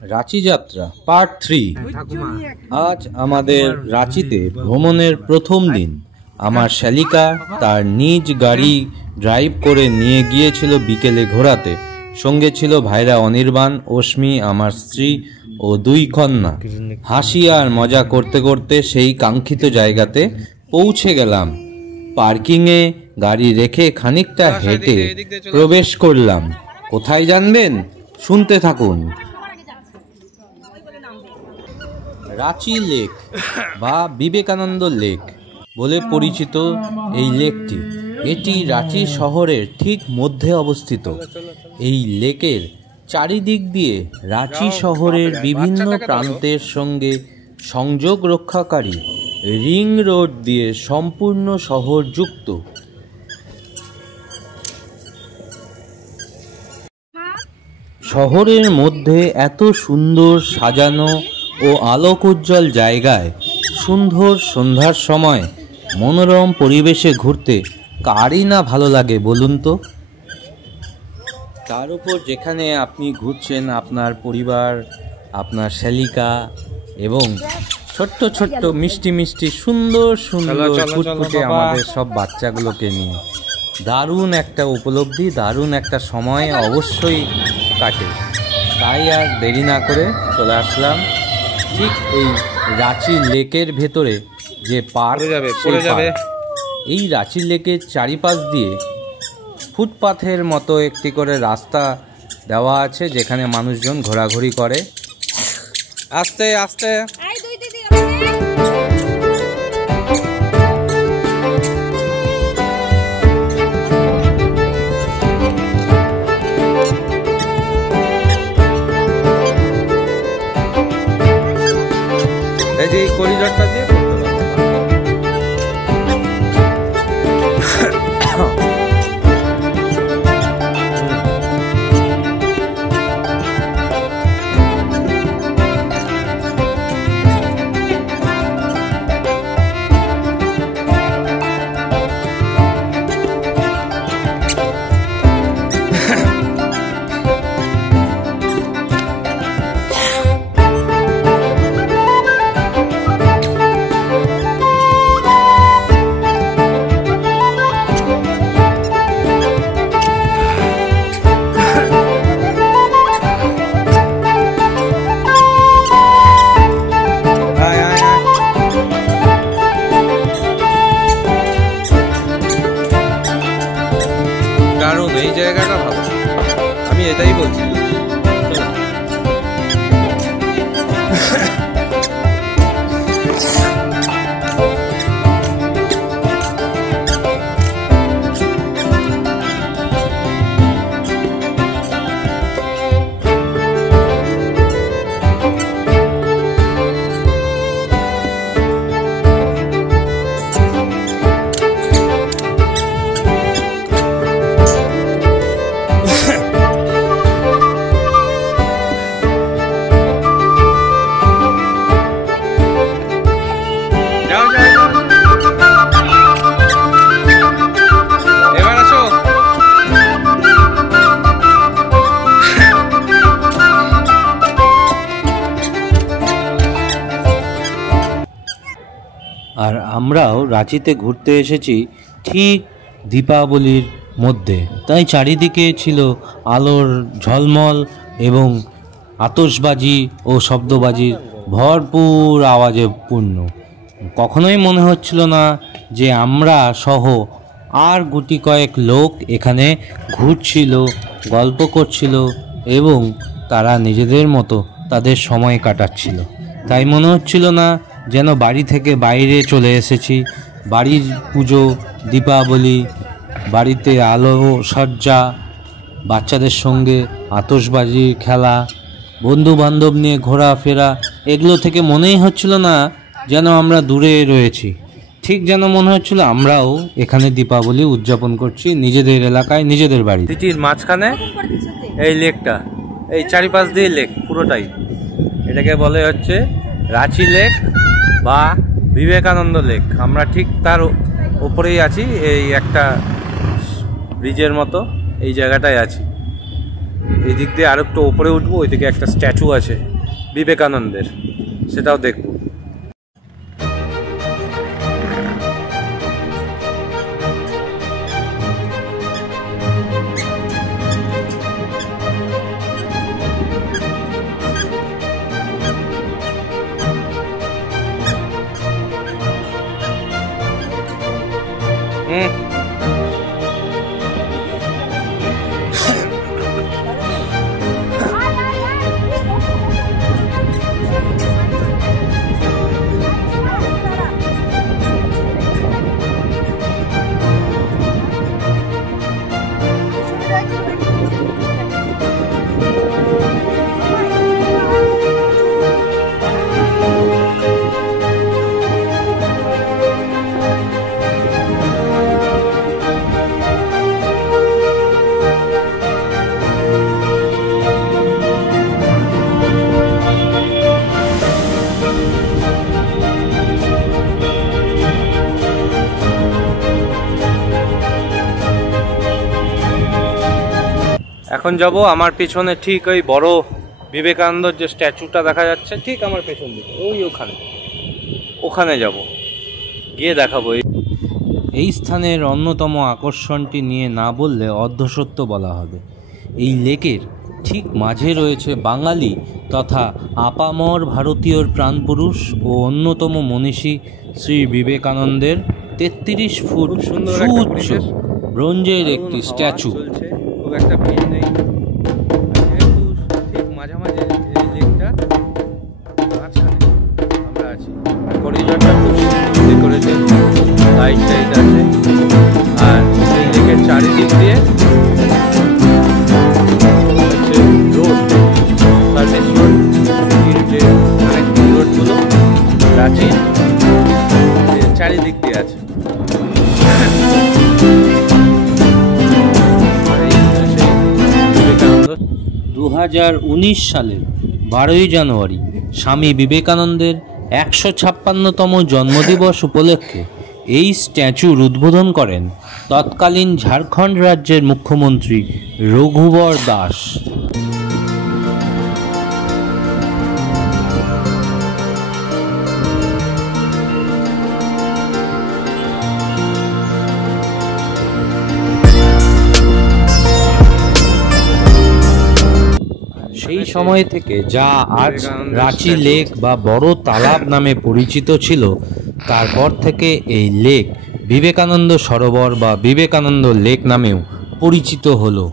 রাঁচি যাত্রা পার্ট 3। আজ আমাদের রাঁচিতে ভ্রমণের প্রথম দিন। আমার শালিকা তার নিজ গাড়ি ড্রাইভ করে নিয়ে গিয়েছিল বিকেলে ঘোরাতে। সঙ্গে ছিল ভাইরা অনির্বাণ, অশ্মি, আমার স্ত্রী ও 2 কন্যা। হাসি আর মজা করতে করতে সেই কাঙ্ক্ষিত জায়গাতে পৌঁছে গেলাম। পার্কিংয়ে গাড়ি রেখে খানিকটা হেঁটে প্রবেশ করলাম। কোথায় জানবেন? শুনতে থাকুন। রাঁচি লেক বা বিবেকানন্দ লেক বলে পরিচিত এই লেকটি, এটি রাঁচি শহরের ঠিক মধ্যে অবস্থিত। এই লেকের চারিদিক দিয়ে রাঁচি শহরের বিভিন্ন প্রান্তের সঙ্গে সংযোগ রক্ষাকারী রিং রোড দিয়ে সম্পূর্ণ শহর যুক্ত। শহরের মধ্যে এত সুন্দর সাজানো ও আলোকোজ্জ্বল জায়গায় সুন্দর সন্ধ্যার সময় মনোরম পরিবেশে ঘুরতে কারই না ভালো লাগে বলুন তো। তার উপর যেখানে আপনি ঘুরছেন আপনার পরিবার, আপনার শালিকা এবং ছোট্ট ছোট্ট মিষ্টি মিষ্টি সুন্দর সুন্দর ফুটফুটে আমাদের সব বাচ্চাগুলোকে নিয়ে দারুণ একটা উপলব্ধি, দারুণ একটা সময় অবশ্যই কাটে। তাই আর দেরি না করে চলে আসলাম ঠিক এই রাঁচি লেকের ভেতরে যে পার্ক, এই রাঁচি লেকের চারিপাশ দিয়ে ফুটপাথের মতো একটি করে রাস্তা দেওয়া আছে যেখানে মানুষজন ঘোরাঘুরি করে। আস্তে আস্তে এই যে করিডরটা দিয়ে এই জায়গাটা ভালো, আমি এটাই বলছি। আর আমরাও রাঁচিতে ঘুরতে এসেছি ঠিক দীপাবলির মধ্যে, তাই চারিদিকে ছিল আলোর ঝলমল এবং আতশবাজি ও শব্দবাজির ভরপুর আওয়াজে পূর্ণ। কখনোই মনে হচ্ছিল না যে আমরা সহ আর গুটি কয়েক লোক এখানে ঘুরছিল, গল্প করছিল এবং তারা নিজেদের মতো তাদের সময় কাটাচ্ছিল। তাই মনে হচ্ছিল না যেন বাড়ি থেকে বাইরে চলে এসেছি। বাড়ির পুজো, দীপাবলি, বাড়িতে আলো সজ্জা, বাচ্চাদের সঙ্গে আতশবাজি খেলা, বন্ধু বান্ধব নিয়ে ঘোরাফেরা, এগুলো থেকে মনেই হচ্ছিল না যেন আমরা দূরে রয়েছি। ঠিক যেন মনে হচ্ছিল আমরাও এখানে দীপাবলি উদযাপন করছি নিজেদের এলাকায়, নিজেদের বাড়ি। সিটির মাঝখানে এই লেকটা, এই চারিপাশ দিয়ে লেক পুরোটাই, এটাকে বলে হচ্ছে রাঁচি লেক বা বিবেকানন্দ লেক। আমরা ঠিক তার উপরেই আছি, এই একটা ব্রিজের মতো এই জায়গাটায় আছি। এই দিক দিয়ে আর একটু ওপরে উঠবো, ওইদিকে একটা স্ট্যাচু আছে বিবেকানন্দের, সেটাও দেখবো। এখন যাব আমার পেছনে, ঠিক ওই বড় বিবেকানন্দর যে স্ট্যাচুটা দেখা যাচ্ছে ঠিক আমার পেছন দিকে, ওই ওখানে যাব, গিয়ে দেখাবো। এই স্থানের অন্যতম আকর্ষণটি নিয়ে না বললে অর্ধসত্য বলা হবে। এই লেকের ঠিক মাঝে রয়েছে বাঙালি তথা আপামর ভারতীয়র প্রাণপুরুষ ও অন্যতম মনীষী শ্রী বিবেকানন্দের 33 ফুট সুউচ্চ ব্রোঞ্জের একটি স্ট্যাচু। খুব একটা ভিড় নেই, যেহেতু ঠিক মাঝামাঝি এই লেকটা মাঝখানে আমরা আছি। করিডরটা খুব সুন্দর করেছে, লাইট টাইট আছে, আর এই লেকের চারিদিক দিয়ে হচ্ছে রোড, সার্ভিস রোড, যে কানেক্টিং রোডগুলো প্রাচীন চারিদিক দিয়ে আছে। 2019 সালের 12ই জানুয়ারি স্বামী বিবেকানন্দের 156তম জন্মদিবস উপলক্ষে এই স্ট্যাচুর উদ্বোধন করেন তৎকালীন ঝাড়খণ্ড রাজ্যের মুখ্যমন্ত্রী রঘুবর দাস। সেই সময় থেকে যা আজ রাঁচি লেক বা বড় তালাব নামে পরিচিত ছিল, তারপর থেকে এই লেক বিবেকানন্দ সরোবর বা বিবেকানন্দ লেক নামেও পরিচিত হলো।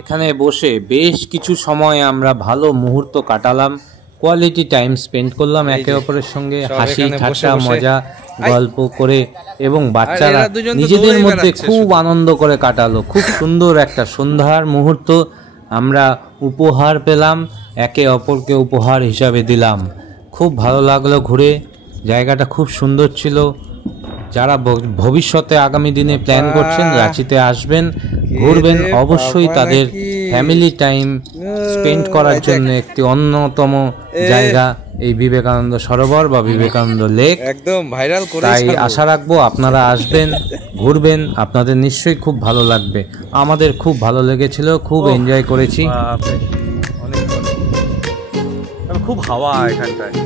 এখানে বসে বেশ কিছু সময় আমরা ভালো মুহূর্ত কাটালাম, কোয়ালিটি টাইম স্পেন্ড করলাম একে অপরের সঙ্গে, হাসি ঠাট্টা মজা গল্প করে, এবং বাচ্চারা নিজেদের মধ্যে খুব আনন্দ করে কাটালো। খুব সুন্দর একটা সন্ধ্যার মুহূর্ত আমরা উপহার পেলাম, একে অপরকে উপহার হিসাবে দিলাম। খুব ভালো লাগলো ঘুরে, জায়গাটা খুব সুন্দর ছিল। যারা ভবিষ্যতে আগামী দিনে প্ল্যান করছেন রাঁচিতে আসবেন, ঘুরবেন, অবশ্যই তাদের ফ্যামিলি টাইম স্পেন্ড করার জন্য একটি অন্যতম জায়গা এই বিবেকানন্দ সরোবর বা বিবেকানন্দ লেক। একদম ভাইরাল করে, তাই আশা রাখবো আপনারা আসবেন, ঘুরবেন, আপনাদের নিশ্চয়ই খুব ভালো লাগবে। আমাদের খুব ভালো লেগেছিল, খুব এনজয় করেছি। খুব হাওয়া এখানটায়।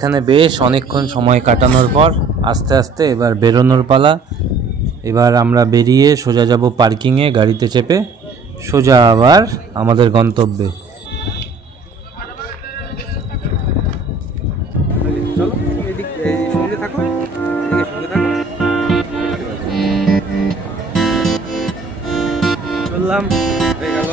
এখানে বেশ অনেকক্ষণ সময় কাটানোর পর আস্তে আস্তে এবার বেরোনোর পালা। এবার আমরা বেরিয়ে সোজা যাব পার্কিংয়ে, গাড়িতে চেপে সোজা আবার আমাদের গন্তব্যে। চললাম, হয়ে গেল।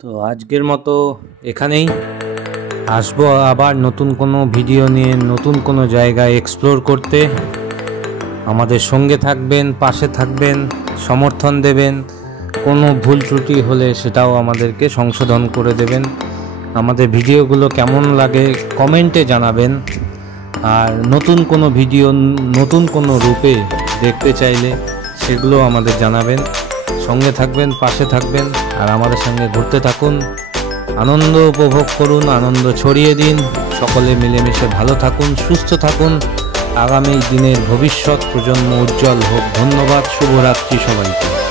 তো আজকের মতো এখানেই, আসবো আবার নতুন কোনো ভিডিও নিয়ে, নতুন কোনো জায়গায় এক্সপ্লোর করতে। আমাদের সঙ্গে থাকবেন, পাশে থাকবেন, সমর্থন দেবেন। কোনো ভুল ত্রুটি হলে সেটাও আমাদেরকে সংশোধন করে দেবেন। আমাদের ভিডিওগুলো কেমন লাগে কমেন্টে জানাবেন। আর নতুন কোনো ভিডিও নতুন কোনো রূপে দেখতে চাইলে সেগুলো আমাদের জানাবেন। সঙ্গে থাকবেন, পাশে থাকবেন, আর আমাদের সঙ্গে ঘুরতে থাকুন, আনন্দ উপভোগ করুন, আনন্দ ছড়িয়ে দিন। সকলে মিলেমিশে ভালো থাকুন, সুস্থ থাকুন। আগামী দিনের ভবিষ্যৎ প্রজন্ম উজ্জ্বল হোক। ধন্যবাদ, শুভরাত্রি সবাইকে।